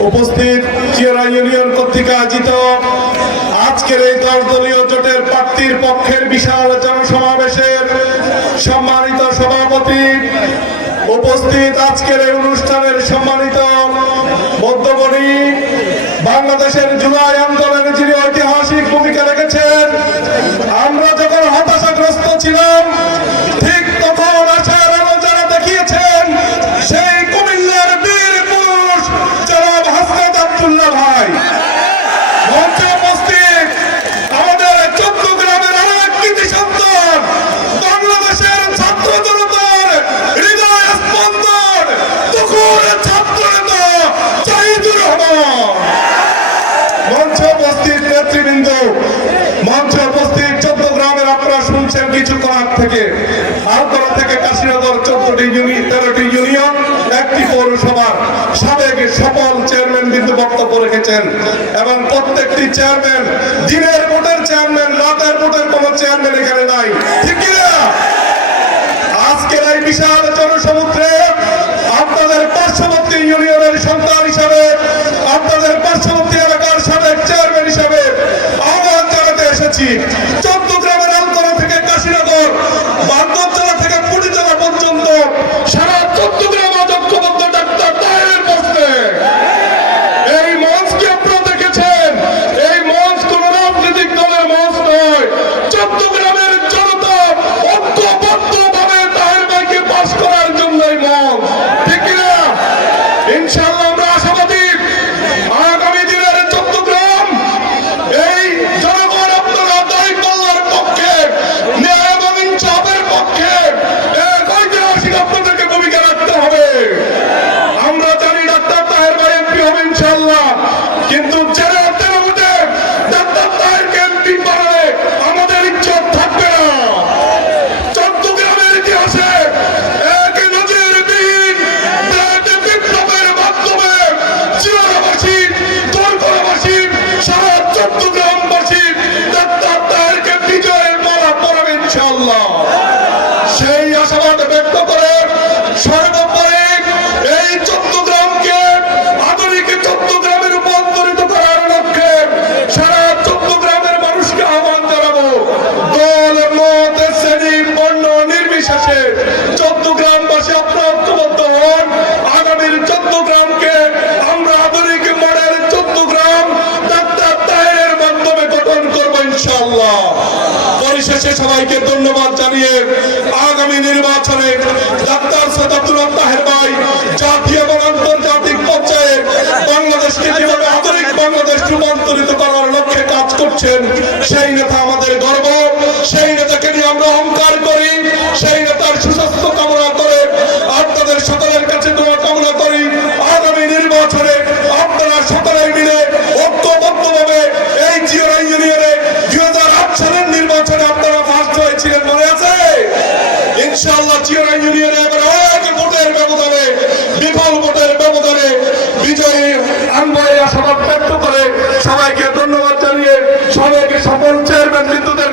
উপস্থিত চিয়ারা ইউনিয়ন কর্তৃক আয়োজিত আজকের এই দশ দলীয় জোটের প্রার্থীর পক্ষের বিশাল জনসমাবেশের সম্মানিত সভাপতি উপস্থিত আজকের এই অনুষ্ঠানের সম্মানিত মধ্যমণি বাংলাদেশের জুলাই আন্দোলন বারাক থেকে মাহতলা থেকে কাশিনগর চোদ্দটি ইউনিয়ন তেরোটি ইউনিয়ন, একটি পৌরসভার সাবেক সকল চেয়ারম্যান কিন্তু বক্তব্য রেখেছেন এবং প্রত্যেকটি চেয়ারম্যান দিনের ভোটের চেয়ারম্যান, রাতের ভোটের কোন চেয়ারম্যান এখানে নাই। ঠিক আজকের এই বিশাল চট্টগ্রামবাসী ডক্টর তাহেরকে বিজয়ের মালা পড়াবে ইনশাল্লাহ সেই আশাবাদ ব্যক্ত আপনাদেরকে সবাইকে ধন্যবাদ জানিয়ে আগামী নির্বাচনে ডাক্তার সৈয়দ আব্দুল ইনশাআল্লাহ চিরাই ইউনিয়নে এবার এক ভোটের ব্যবধানে, বিপুল ভোটের ব্যবধানে বিজয়ী আনব আশাবাদ ব্যক্ত করে সবাইকে ধন্যবাদ জানিয়ে সবাইকে সফল চেয়ারম্যান বিদ্যুতের